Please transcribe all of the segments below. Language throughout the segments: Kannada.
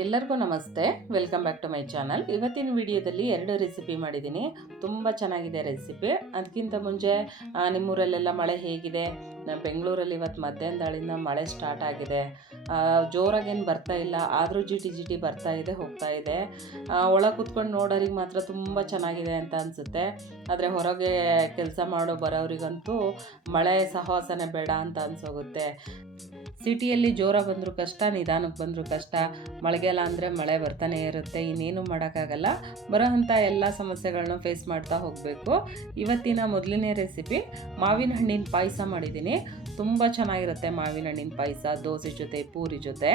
ಎಲ್ಲರಿಗೂ ನಮಸ್ತೆ. Welcome back to my channel ಇವತ್ತಿನ ವಿಡಿಯೋದಲ್ಲಿ ಎರಡು ರೆಸಿಪಿ ಮಾಡಿದ್ದೀನಿ. ತುಂಬ ಚೆನ್ನಾಗಿದೆ ರೆಸಿಪಿ ಅದಕ್ಕಿಂತ ಮುಂಚೆ ನಿಮ್ಮೂರಲ್ಲೆಲ್ಲ ಮಳೆ ಹೇಗಿದೆ? ಬೆಂಗಳೂರಲ್ಲಿ ಇವತ್ತು ಮಧ್ಯಾಹ್ನದಾಳಿಂದ ಮಳೆ ಸ್ಟಾರ್ಟ್ ಆಗಿದೆ. ಜೋರಾಗೇನು ಬರ್ತಾ ಇಲ್ಲ. ಆದರೂ ಜಿಟಿ ಜಿಟಿ ಬರ್ತಾ ಇದೆ, ಹೋಗ್ತಾ ಇದೆ. ಒಳಗೆ ಕೂತ್ಕೊಂಡು ನೋಡೋರಿಗೆ ಮಾತ್ರ ತುಂಬ ಚೆನ್ನಾಗಿದೆ ಅಂತ ಅನಿಸುತ್ತೆ. ಆದರೆ ಹೊರಗೆ ಕೆಲಸ ಮಾಡೋ ಬರೋರಿಗಂತೂ ಮಳೆ ಸಹವಾಸನೆ ಬೇಡ ಅಂತ ಅನ್ಸೋಗುತ್ತೆ. ಸಿಟಿಯಲ್ಲಿ ಜೋರ ಬಂದರೂ ಕಷ್ಟ, ನಿಧಾನಕ್ಕೆ ಬಂದರೂ ಕಷ್ಟ. ಮಳೆಗಾಲ ಅಂದರೆ ಮಳೆ ಬರ್ತಾನೆ ಇರುತ್ತೆ, ಇನ್ನೇನು ಮಾಡೋಕ್ಕಾಗಲ್ಲ. ಬರೋಂಥ ಎಲ್ಲ ಸಮಸ್ಯೆಗಳನ್ನ ಫೇಸ್ ಮಾಡ್ತಾ ಹೋಗಬೇಕು. ಇವತ್ತಿನ ಮೊದಲನೇ ರೆಸಿಪಿ ಮಾವಿನ ಹಣ್ಣಿನ ಪಾಯಸ ಮಾಡಿದ್ದೀನಿ. ತುಂಬ ಚೆನ್ನಾಗಿರುತ್ತೆ ಮಾವಿನ ಹಣ್ಣಿನ ಪಾಯಸ, ದೋಸೆ ಜೊತೆ, ಪೂರಿ ಜೊತೆ.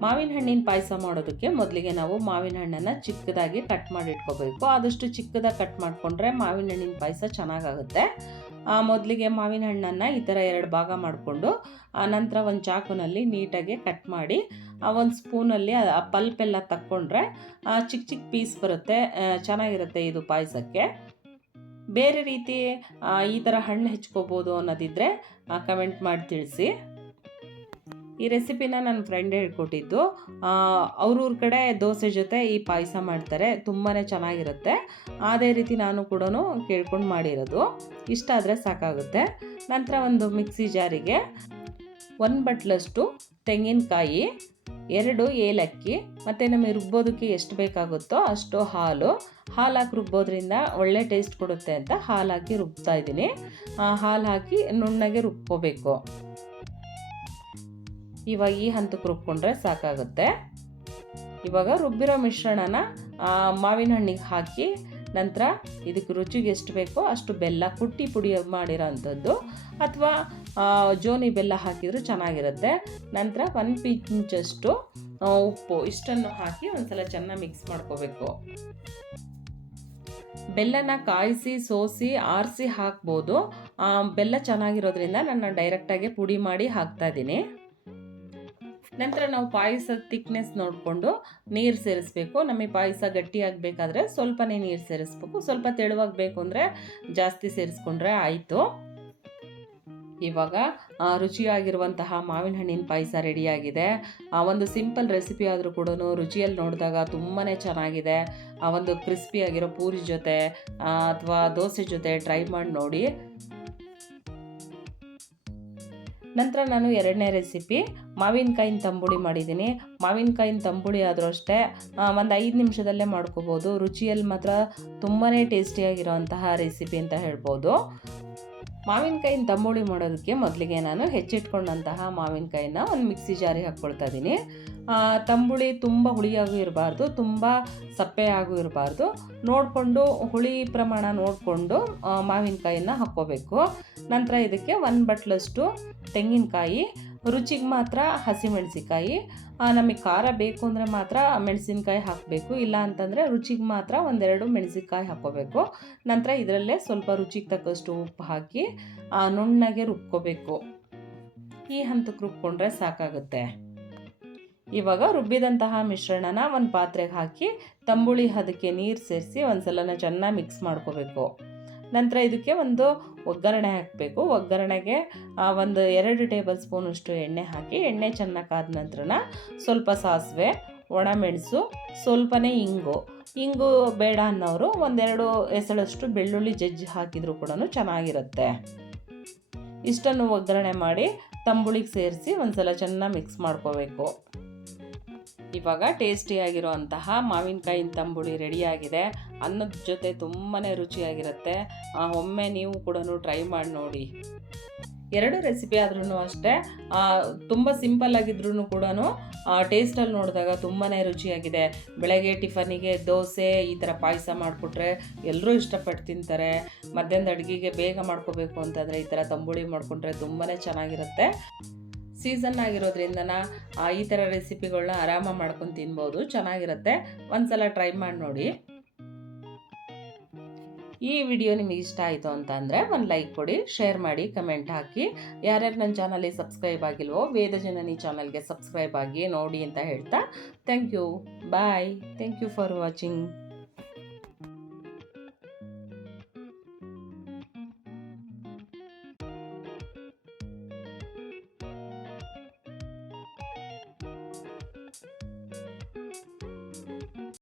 ಮಾವಿನ ಹಣ್ಣಿನ ಪಾಯಸ ಮಾಡೋದಕ್ಕೆ ಮೊದಲಿಗೆ ನಾವು ಮಾವಿನ ಹಣ್ಣನ್ನು ಚಿಕ್ಕದಾಗಿ ಕಟ್ ಮಾಡಿ ಇಟ್ಕೋಬೇಕು. ಆದಷ್ಟು ಚಿಕ್ಕದಾಗಿ ಕಟ್ ಮಾಡಿಕೊಂಡ್ರೆ ಮಾವಿನ ಹಣ್ಣಿನ ಪಾಯಸ ಚೆನ್ನಾಗಾಗುತ್ತೆ. ಮೊದಲಿಗೆ ಮಾವಿನ ಹಣ್ಣನ್ನು ಈ ಥರ ಎರಡು ಭಾಗ ಮಾಡಿಕೊಂಡು ನಂತರ ಒಂದು ಚಾಕುನಲ್ಲಿ ನೀಟಾಗಿ ಕಟ್ ಮಾಡಿ, ಆ, ಒಂದು ಸ್ಪೂನಲ್ಲಿ ಆ ಪಲ್ಪ್ ಎಲ್ಲ ತಕ್ಕೊಂಡ್ರೆ ಚಿಕ್ಕ ಚಿಕ್ಕ ಪೀಸ್ ಬರುತ್ತೆ ಚೆನ್ನಾಗಿರುತ್ತೆ ಇದು ಪಾಯಸಕ್ಕೆ. ಬೇರೆ ರೀತಿ ಈ ಥರ ಹಣ್ಣು ಹೆಚ್ಕೋಬೋದು ಅನ್ನೋದಿದ್ದರೆ ಕಮೆಂಟ್ ಮಾಡಿ ತಿಳಿಸಿ. ಈ ರೆಸಿಪಿನ ನನ್ನ ಫ್ರೆಂಡ್ ಹೇಳ್ಕೊಟ್ಟಿದ್ದು. ಅವ್ರವ್ರ ಕಡೆ ದೋಸೆ ಜೊತೆ ಈ ಪಾಯಸ ಮಾಡ್ತಾರೆ. ತುಂಬಾ ಚೆನ್ನಾಗಿರುತ್ತೆ. ಅದೇ ರೀತಿ ನಾನು ಕೂಡ ಕೇಳ್ಕೊಂಡು ಮಾಡಿರೋದು. ಇಷ್ಟ ಆದರೆ ಸಾಕಾಗುತ್ತೆ. ನಂತರ ಒಂದು ಮಿಕ್ಸಿ ಜಾರಿಗೆ ಒಂದು ಬಟ್ಲಷ್ಟು ತೆಂಗಿನಕಾಯಿ, ಎರಡು ಏಲಕ್ಕಿ, ಮತ್ತು ನಮಗೆ ರುಬ್ಬೋದಕ್ಕೆ ಎಷ್ಟು ಬೇಕಾಗುತ್ತೋ ಅಷ್ಟು ಹಾಲು. ಹಾಲು ಹಾಕಿ ರುಬ್ಬೋದ್ರಿಂದ ಒಳ್ಳೆ ಟೇಸ್ಟ್ ಕೊಡುತ್ತೆ ಅಂತ ಹಾಲು ಹಾಕಿ ರುಬ್ತಾ ಇದ್ದೀನಿ. ಹಾಲು ಹಾಕಿ ನುಣ್ಣಗೆ ರುಬ್ಕೋಬೇಕು. ಇವಾಗ ಈ ಹಂತಕ್ಕೆ ರುಬ್ಕೊಂಡ್ರೆ ಸಾಕಾಗುತ್ತೆ. ಇವಾಗ ರುಬ್ಬಿರೋ ಮಿಶ್ರಣನ ಮಾವಿನ ಹಣ್ಣಿಗೆ ಹಾಕಿ ನಂತರ ಇದಕ್ಕೆ ರುಚಿಗೆ ಎಷ್ಟು ಬೇಕೋ ಅಷ್ಟು ಬೆಲ್ಲ ಕುಟ್ಟಿ ಪುಡಿ ಮಾಡಿರೋ ಅಂಥದ್ದು ಅಥವಾ ಜೋನಿ ಬೆಲ್ಲ ಹಾಕಿದರೂ ಚೆನ್ನಾಗಿರುತ್ತೆ. ನಂತರ ಒಂದು ಪಿಂಚಷ್ಟು ಉಪ್ಪು ಇಷ್ಟನ್ನು ಹಾಕಿ ಒಂದ್ಸಲ ಚೆನ್ನಾಗಿ ಮಿಕ್ಸ್ ಮಾಡ್ಕೋಬೇಕು. ಬೆಲ್ಲನ ಕಾಯಿಸಿ, ಸೋಸಿ, ಆರಿಸಿ ಹಾಕ್ಬೋದು. ಬೆಲ್ಲ ಚೆನ್ನಾಗಿರೋದ್ರಿಂದ ನಾನು ಡೈರೆಕ್ಟಾಗಿ ಪುಡಿ ಮಾಡಿ ಹಾಕ್ತಾ ಇದ್ದೀನಿ. ನಂತರ ನಾವು ಪಾಯಸದ ತಿಕ್ನೆಸ್ ನೋಡಿಕೊಂಡು ನೀರು ಸೇರಿಸ್ಬೇಕು. ನಮಗೆ ಪಾಯಸ ಗಟ್ಟಿಯಾಗಬೇಕಾದ್ರೆ ಸ್ವಲ್ಪನೇ ನೀರು ಸೇರಿಸ್ಬೇಕು. ಸ್ವಲ್ಪ ತೆಳುವಾಗಬೇಕು ಅಂದರೆ ಜಾಸ್ತಿ ಸೇರಿಸ್ಕೊಂಡ್ರೆ ಆಯಿತು. ಇವಾಗ ರುಚಿಯಾಗಿರುವಂತಹ ಮಾವಿನ ಹಣ್ಣಿನ ಪಾಯಸ ರೆಡಿಯಾಗಿದೆ. ಆ, ಒಂದು ಸಿಂಪಲ್ ರೆಸಿಪಿ ಆದರೂ ಕೂಡ ರುಚಿಯಲ್ಲಿ ನೋಡಿದಾಗ ತುಂಬಾ ಚೆನ್ನಾಗಿದೆ. ಆ, ಒಂದು ಕ್ರಿಸ್ಪಿಯಾಗಿರೋ ಪೂರಿ ಜೊತೆ ಅಥವಾ ದೋಸೆ ಜೊತೆ ಟ್ರೈ ಮಾಡಿ ನೋಡಿ. ನಂತರ ನಾನು ಎರಡನೇ ರೆಸಿಪಿ ಮಾವಿನಕಾಯಿನ ತಂಬುಳಿ ಮಾಡಿದ್ದೀನಿ. ಮಾವಿನಕಾಯಿನ ತಂಬುಳಿ ಆದರೂ ಅಷ್ಟೇ ಒಂದು ಐದು ನಿಮಿಷದಲ್ಲೇ ಮಾಡ್ಕೋಬೋದು. ರುಚಿಯಲ್ಲಿ ಮಾತ್ರ ತುಂಬಾ ಟೇಸ್ಟಿಯಾಗಿರೋಂತಹ ರೆಸಿಪಿ ಅಂತ ಹೇಳ್ಬೋದು. ಮಾವಿನಕಾಯಿನ ತಂಬುಳಿ ಮಾಡೋದಕ್ಕೆ ಮೊದಲಿಗೆ ನಾನು ಹೆಚ್ಚಿಟ್ಕೊಂಡಂತಹ ಮಾವಿನಕಾಯಿನ ಒಂದು ಮಿಕ್ಸಿ ಜಾರಿಗೆ ಹಾಕ್ಕೊಳ್ತಾ ಇದ್ದೀನಿ ತಂಬುಳಿ ತುಂಬ ಹುಳಿಯಾಗೂ ಇರಬಾರ್ದು, ತುಂಬ ಸಪ್ಪೆಯಾಗೂ ಇರಬಾರ್ದು. ನೋಡಿಕೊಂಡು, ಹುಳಿ ಪ್ರಮಾಣ ನೋಡಿಕೊಂಡು ಮಾವಿನಕಾಯಿನ ಹಾಕ್ಕೋಬೇಕು. ನಂತರ ಇದಕ್ಕೆ ಒಂದು ಬಟ್ಲಷ್ಟು ತೆಂಗಿನಕಾಯಿ ರುಚಿಗೆ ಮಾತ್ರ ಹಸಿಮೆಣಸಿಕಾಯಿ ನಮಗೆ ಖಾರ ಬೇಕು ಅಂದರೆ ಮಾತ್ರ ಮೆಣಸಿನ್ಕಾಯಿ ಹಾಕಬೇಕು. ಇಲ್ಲ ಅಂತಂದರೆ ರುಚಿಗೆ ಮಾತ್ರ ಒಂದೆರಡು ಮೆಣಸಿನ್ಕಾಯಿ ಹಾಕೋಬೇಕು ನಂತರ ಇದರಲ್ಲೇ ಸ್ವಲ್ಪ ರುಚಿಗೆ ತಕ್ಕಷ್ಟು ಉಪ್ಪು ಹಾಕಿ ನುಣ್ಣಗೆ ರುಬ್ಕೋಬೇಕು. ಈ ಹಂತಕ್ಕೆ ರುಬ್ಕೊಂಡ್ರೆ ಸಾಕಾಗುತ್ತೆ. ಇವಾಗ ರುಬ್ಬಿದಂತಹ ಮಿಶ್ರಣನ ಒಂದು ಪಾತ್ರೆಗೆ ಹಾಕಿ, ತಂಬುಳಿ ಅದಕ್ಕೆ ನೀರು ಸೇರಿಸಿ ಒಂದು ಸಲನ ಚೆನ್ನಾಗಿ ಮಿಕ್ಸ್ ಮಾಡ್ಕೋಬೇಕು. ನಂತರ ಇದಕ್ಕೆ ಒಂದು ಒಗ್ಗರಣೆ ಹಾಕಬೇಕು. ಒಗ್ಗರಣೆಗೆ ಒಂದು ಎರಡು ಟೇಬಲ್ ಸ್ಪೂನಷ್ಟು ಎಣ್ಣೆ ಹಾಕಿ, ಎಣ್ಣೆ ಚೆನ್ನಾಗಿ ಕಾದ ನಂತರನ ಸ್ವಲ್ಪ ಸಾಸಿವೆ ಒಣಮೆಣಸು ಸ್ವಲ್ಪನೇ ಇಂಗು. ಇಂಗು ಬೇಡ ಅನ್ನೋರು ಒಂದೆರಡು ಎಸಳಷ್ಟು ಬೆಳ್ಳುಳ್ಳಿ ಜಜ್ಜಿ ಹಾಕಿದರೂ ಕೂಡ ಚೆನ್ನಾಗಿರುತ್ತೆ. ಇಷ್ಟನ್ನು ಒಗ್ಗರಣೆ ಮಾಡಿ ತಂಬುಳಿಗೆ ಸೇರಿಸಿ ಒಂದು ಸಲ ಚೆನ್ನಾಗಿ ಮಿಕ್ಸ್ ಮಾಡ್ಕೋಬೇಕು. ಇವಾಗ ಟೇಸ್ಟಿಯಾಗಿರುವಂತಹ ಮಾವಿನಕಾಯಿನ ತಂಬುಳಿ ರೆಡಿಯಾಗಿದೆ ಅನ್ನದ ಜೊತೆ ತುಂಬಾ ರುಚಿಯಾಗಿರುತ್ತೆ. ಒಮ್ಮೆ ನೀವು ಕೂಡ ಟ್ರೈ ಮಾಡಿ ನೋಡಿ. ಎರಡು ರೆಸಿಪಿ ಆದ್ರೂ ಅಷ್ಟೇ ತುಂಬ ಸಿಂಪಲ್ ಆಗಿದ್ರೂ ಕೂಡ ಟೇಸ್ಟಲ್ಲಿ ನೋಡಿದಾಗ ತುಂಬಾ ರುಚಿಯಾಗಿದೆ. ಬೆಳಗ್ಗೆ ಟಿಫನಿಗೆ ದೋಸೆ, ಈ ಥರ ಪಾಯಸ ಮಾಡಿಕೊಟ್ರೆ ಎಲ್ಲರೂ ಇಷ್ಟಪಟ್ಟು ತಿಂತಾರೆ. ಮಧ್ಯಾಹ್ನದ ಅಡುಗೆಗೆ ಬೇಗ ಮಾಡ್ಕೋಬೇಕು ಅಂತಂದರೆ ಈ ಥರ ತಂಬುಳಿ ಮಾಡಿಕೊಂಡ್ರೆ ತುಂಬಾ ಚೆನ್ನಾಗಿರುತ್ತೆ. ಸೀಸನ್ ಆಗಿರೋದ್ರಿಂದ ಈ ಥರ ರೆಸಿಪಿಗಳನ್ನ ಆರಾಮ ಮಾಡ್ಕೊಂಡು ತಿನ್ಬೋದು, ಚೆನ್ನಾಗಿರುತ್ತೆ. ಒಂದ್ಸಲ ಟ್ರೈ ಮಾಡಿ ನೋಡಿ. ಈ ವಿಡಿಯೋ ನಿಮಗೆ ಇಷ್ಟ ಆಯಿತು ಅಂತ ಅಂದರೆ ಒಂದು ಲೈಕ್ ಕೊಡಿ ಶೇರ್ ಮಾಡಿ ಕಮೆಂಟ್ ಹಾಕಿ. ಯಾರ್ಯಾರು ನನ್ನ ಚಾನಲ್ಗೆ ಸಬ್ಸ್ಕ್ರೈಬ್ ಆಗಿಲ್ವೋ, ವೇದ ಜನನಿ ಚಾನಲ್ಗೆ ಸಬ್ಸ್ಕ್ರೈಬ್ ಆಗಿ ನೋಡಿ ಅಂತ ಹೇಳ್ತಾ thank you bye thank you for watching